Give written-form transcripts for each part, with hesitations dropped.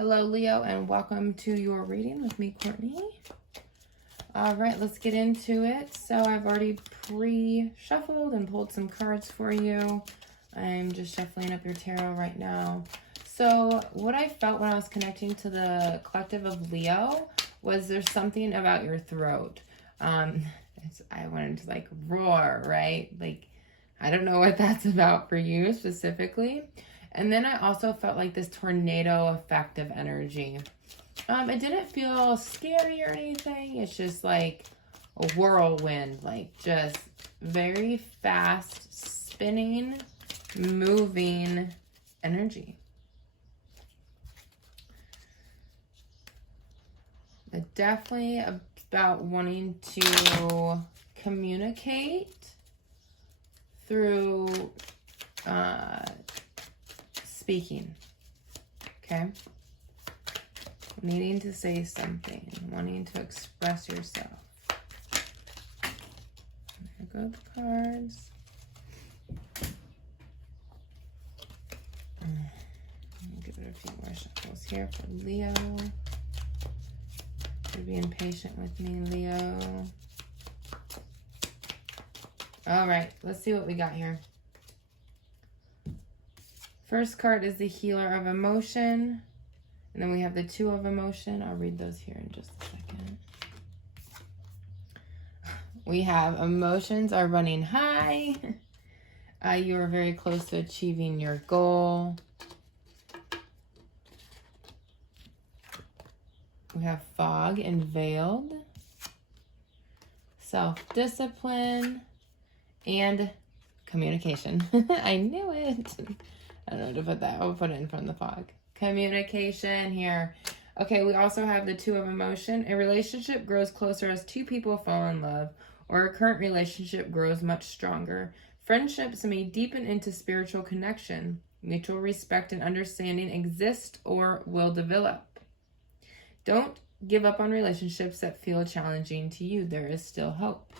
Hello, Leo, and welcome to your reading with me, Courtney. All right, let's get into it. So I've already pre-shuffled and pulled some cards for you. I'm just shuffling up your tarot right now. So what I felt when I was connecting to the collective of Leo was there's something about your throat. I wanted to like roar, right? Like, I don't know what that's about for you specifically. And then I also felt like this tornado effect of energy. It didn't feel scary or anything. It's just like a whirlwind, like just very fast spinning, moving energy. But definitely about wanting to communicate through speaking, okay? Needing to say something, wanting to express yourself. There go the cards. I'll give it a few more shuffles here for Leo. You're being patient with me, Leo. All right, let's see what we got here. First card is the Healer of Emotion. And then we have the Two of Emotion. I'll read those here in just a second. We have emotions are running high. You are very close to achieving your goal. We have fog and veiled. Self-discipline and communication. I knew it. I don't know where to put that. I'll put it in front of the fog. Communication here. Okay, we also have the Two of Emotion. A relationship grows closer as two people fall in love, or a current relationship grows much stronger. Friendships may deepen into spiritual connection. Mutual respect and understanding exist or will develop. Don't give up on relationships that feel challenging to you. There is still hope.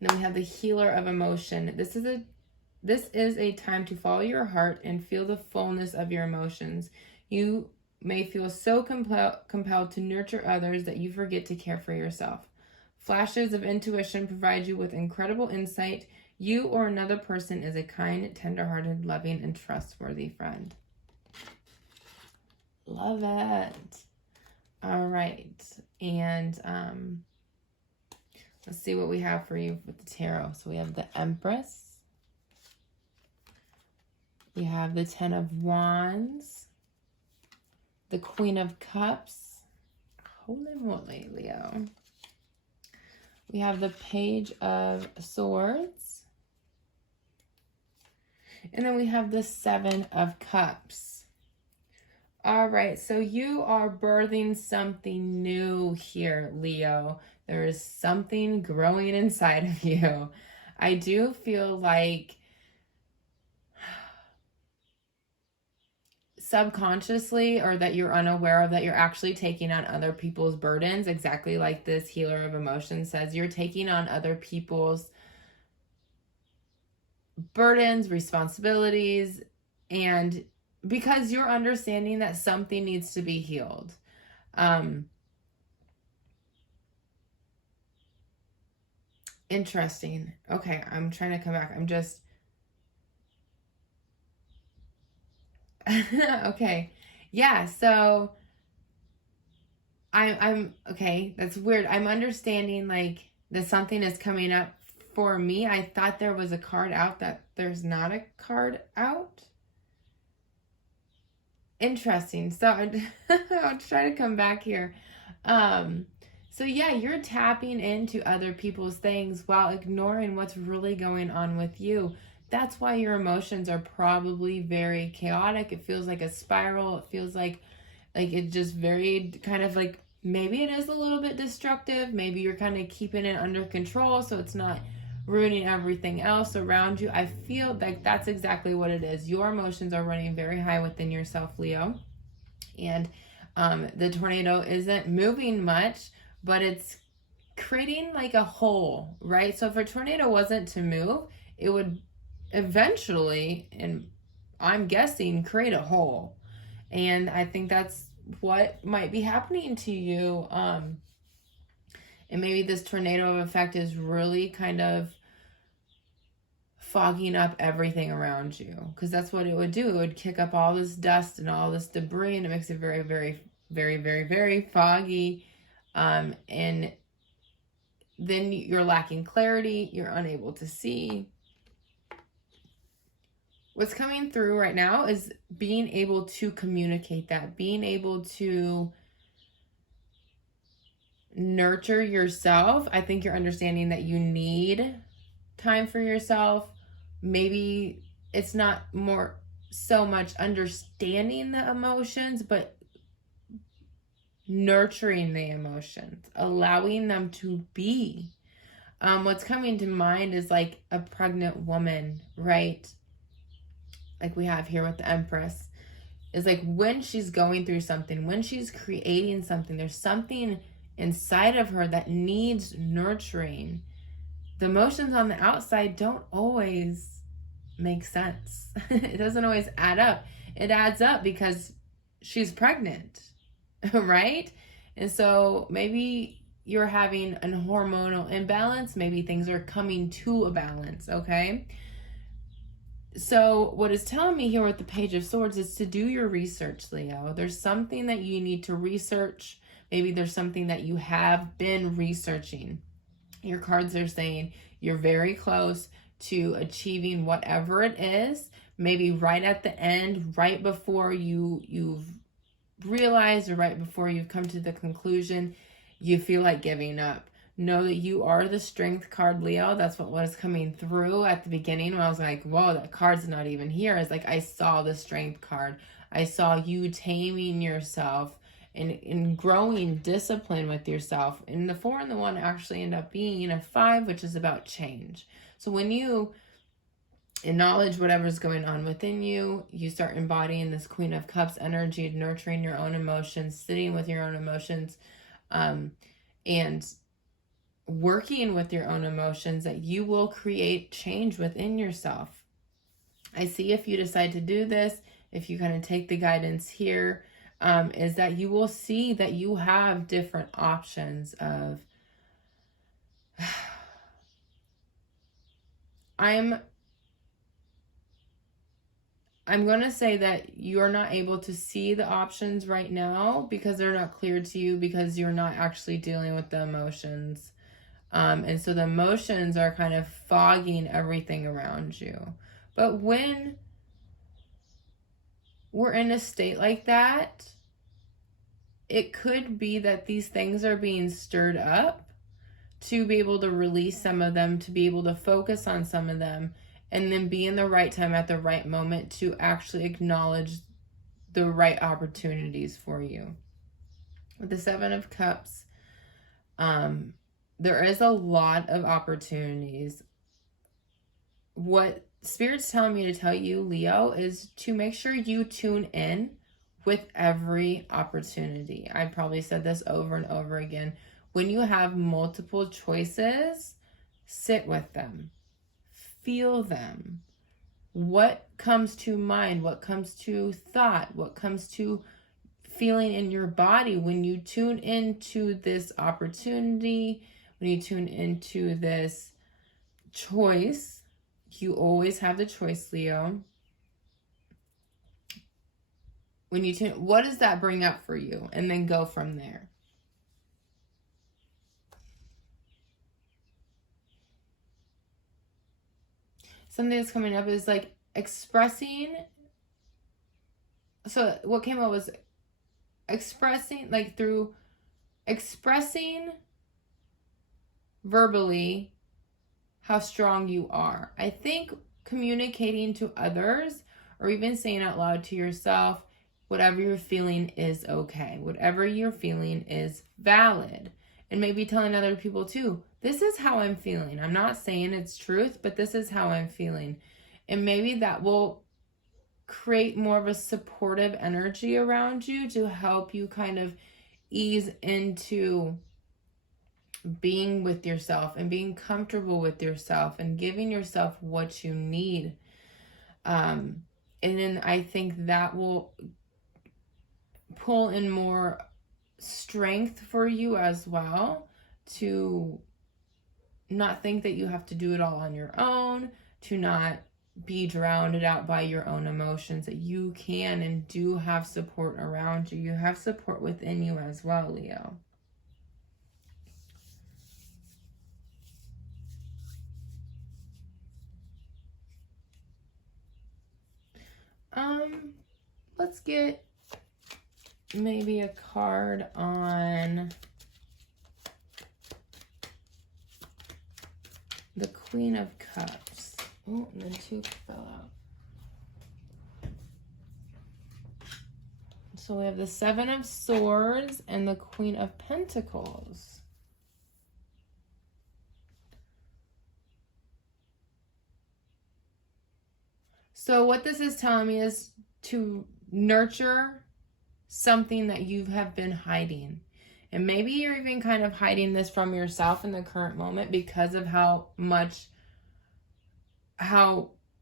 And then we have the Healer of Emotion. This is a time to follow your heart and feel the fullness of your emotions. You may feel so compelled to nurture others that you forget to care for yourself. Flashes of intuition provide you with incredible insight. You or another person is a kind, tender-hearted, loving, and trustworthy friend. Love it. All right. And let's see what we have for you with the tarot. So we have the Empress. We have the Ten of Wands, the Queen of Cups. Holy moly, Leo. We have the Page of Swords. And then we have the Seven of Cups. All right, so you are birthing something new here, Leo. There is something growing inside of you. I do feel like subconsciously, or that you're unaware of, that you're actually taking on other people's burdens, exactly like this Healer of Emotion says. You're taking on other people's burdens, responsibilities, and because you're understanding that something needs to be healed. Interesting. Okay, I'm trying to come back. I'm just okay. Yeah, so I'm okay, that's weird. I'm understanding like that something is coming up for me. I thought there was a card out, that there's not a card out. Interesting. So I'll try to come back here. So yeah, you're tapping into other people's things while ignoring what's really going on with you. That's why your emotions are probably very chaotic. It feels like a spiral. It feels like it just very kind of like, maybe it is a little bit destructive. Maybe you're kind of keeping it under control so it's not ruining everything else around you. I feel like that's exactly what it is. Your emotions are running very high within yourself, Leo. And the tornado isn't moving much, but it's creating like a hole, right? So if a tornado wasn't to move, it would eventually, and I'm guessing, create a hole. And I think that's what might be happening to you. And maybe this tornado effect is really kind of fogging up everything around you, because that's what it would do. It would kick up all this dust and all this debris, and it makes it very, very, very, very, very foggy. And then you're lacking clarity. You're unable to see. What's coming through right now is being able to communicate that, being able to nurture yourself. I think you're understanding that you need time for yourself. Maybe it's not more so much understanding the emotions, but nurturing the emotions, allowing them to be. What's coming to mind is like a pregnant woman, right? Like we have here with the Empress, is like when she's going through something, when she's creating something, there's something inside of her that needs nurturing. The emotions on the outside don't always make sense. It doesn't always add up. It adds up because she's pregnant, right? And so maybe you're having a hormonal imbalance. Maybe things are coming to a balance, okay? So what it's telling me here with the Page of Swords is to do your research, Leo. There's something that you need to research. Maybe there's something that you have been researching. Your cards are saying you're very close to achieving whatever it is. Maybe right at the end, right before you've realized, or right before you've come to the conclusion, you feel like giving up. Know that you are the Strength card, Leo. That's what was coming through at the beginning when I was like, whoa, that card's not even here. It's like I saw the Strength card. I saw you taming yourself and growing discipline with yourself. And the 4 and the 1 actually end up being a 5, which is about change. So when you acknowledge whatever's going on within you, you start embodying this Queen of Cups energy, nurturing your own emotions, sitting with your own emotions, and working with your own emotions, that you will create change within yourself. I see if you decide to do this, if you kind of take the guidance here, is that you will see that you have different options of I'm going to say that you're not able to see the options right now because they're not clear to you, because you're not actually dealing with the emotions. And so the emotions are kind of fogging everything around you. But when we're in a state like that, it could be that these things are being stirred up to be able to release some of them, to be able to focus on some of them, and then be in the right time at the right moment to actually acknowledge the right opportunities for you. With the 7 of Cups, there is a lot of opportunities. What Spirit's telling me to tell you, Leo, is to make sure you tune in with every opportunity. I probably said this over and over again. When you have multiple choices, sit with them. Feel them. What comes to mind? What comes to thought? What comes to feeling in your body when you tune into this opportunity, when you tune into this choice? You always have the choice, Leo. When you tune, what does that bring up for you? And then go from there. Something that's coming up is like expressing. So what came up was expressing, like through expressing verbally how strong you are. I think communicating to others, or even saying out loud to yourself, whatever you're feeling is okay. Whatever you're feeling is valid. And maybe telling other people too, this is how I'm feeling. I'm not saying it's truth, but this is how I'm feeling. And maybe that will create more of a supportive energy around you to help you kind of ease into being with yourself and being comfortable with yourself and giving yourself what you need. And then I think that will pull in more strength for you as well, to not think that you have to do it all on your own, to not be drowned out by your own emotions, that you can and do have support around you. You have support within you as well, Leo. Let's get maybe a card on the Queen of Cups. Oh, and then 2 fell out. So we have the 7 of Swords and the Queen of Pentacles. So what this is telling me is to nurture something that you have been hiding. And maybe you're even kind of hiding this from yourself in the current moment because of how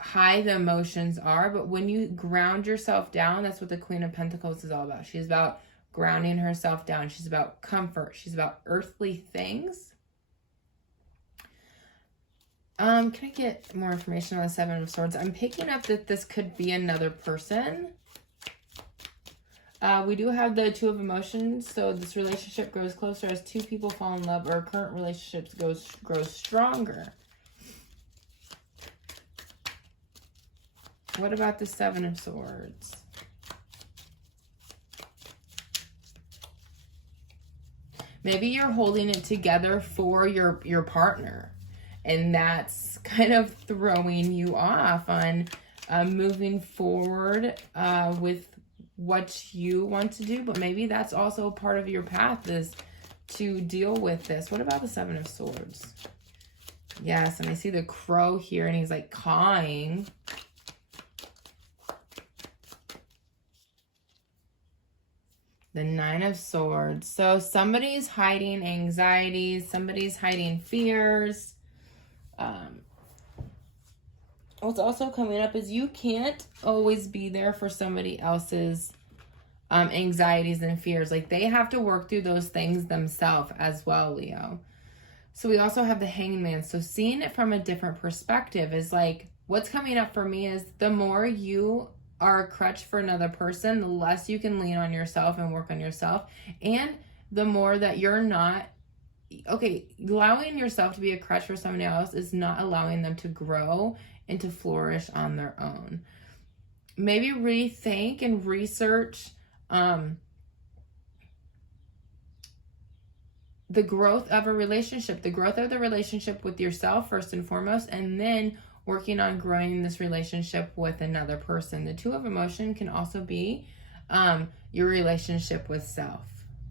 high the emotions are. But when you ground yourself down, that's what the Queen of Pentacles is all about. She's about grounding herself down. She's about comfort. She's about earthly things. Can I get more information on the 7 of Swords? I'm picking up that this could be another person. We do have the 2 of Emotions, so this relationship grows closer as 2 people fall in love, or current relationships grows stronger. What about the 7 of Swords? Maybe you're holding it together for your partner, and that's kind of throwing you off on moving forward with what you want to do. But maybe that's also part of your path, is to deal with this. What about the 7 of Swords? Yes, and I see the crow here, and he's like cawing. The 9 of Swords. So somebody's hiding anxieties. Somebody's hiding fears. What's also coming up is you can't always be there for somebody else's anxieties and fears. Like, they have to work through those things themselves as well, Leo. So we also have the Hangman. So seeing it from a different perspective is like, what's coming up for me is the more you are a crutch for another person, the less you can lean on yourself and work on yourself. And the more that you're not, okay, allowing yourself to be a crutch for somebody else is not allowing them to grow and to flourish on their own. Maybe rethink and research the growth of a relationship, the growth of the relationship with yourself first and foremost, and then working on growing this relationship with another person. The 2 of Emotion can also be your relationship with self,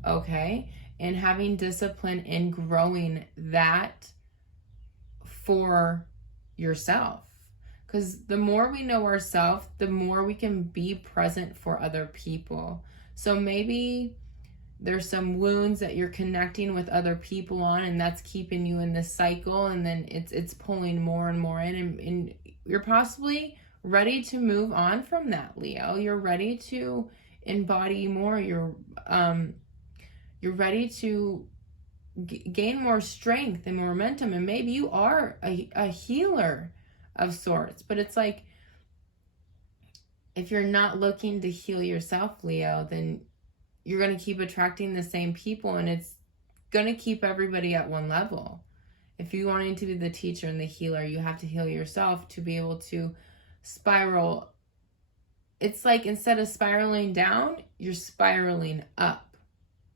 okay? And having discipline in growing that for yourself. Because the more we know ourselves, the more we can be present for other people. So maybe there's some wounds that you're connecting with other people on, and that's keeping you in this cycle, and then it's pulling more and more in, and you're possibly ready to move on from that, Leo. You're ready to embody more. You're ready to gain more strength and more momentum, and maybe you are a healer of sorts. But it's like, if you're not looking to heal yourself, Leo, then you're going to keep attracting the same people, and it's going to keep everybody at one level. If you wanting to be the teacher and the healer, you have to heal yourself to be able to spiral. It's like, instead of spiraling down, you're spiraling up.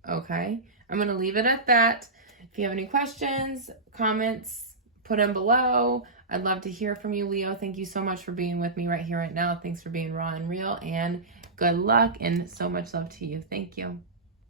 Okay? I'm going to leave it at that. If you have any questions, comments, put them below. I'd love to hear from you, Leo. Thank you so much for being with me right here, right now. Thanks for being raw and real, and good luck and so much love to you. Thank you.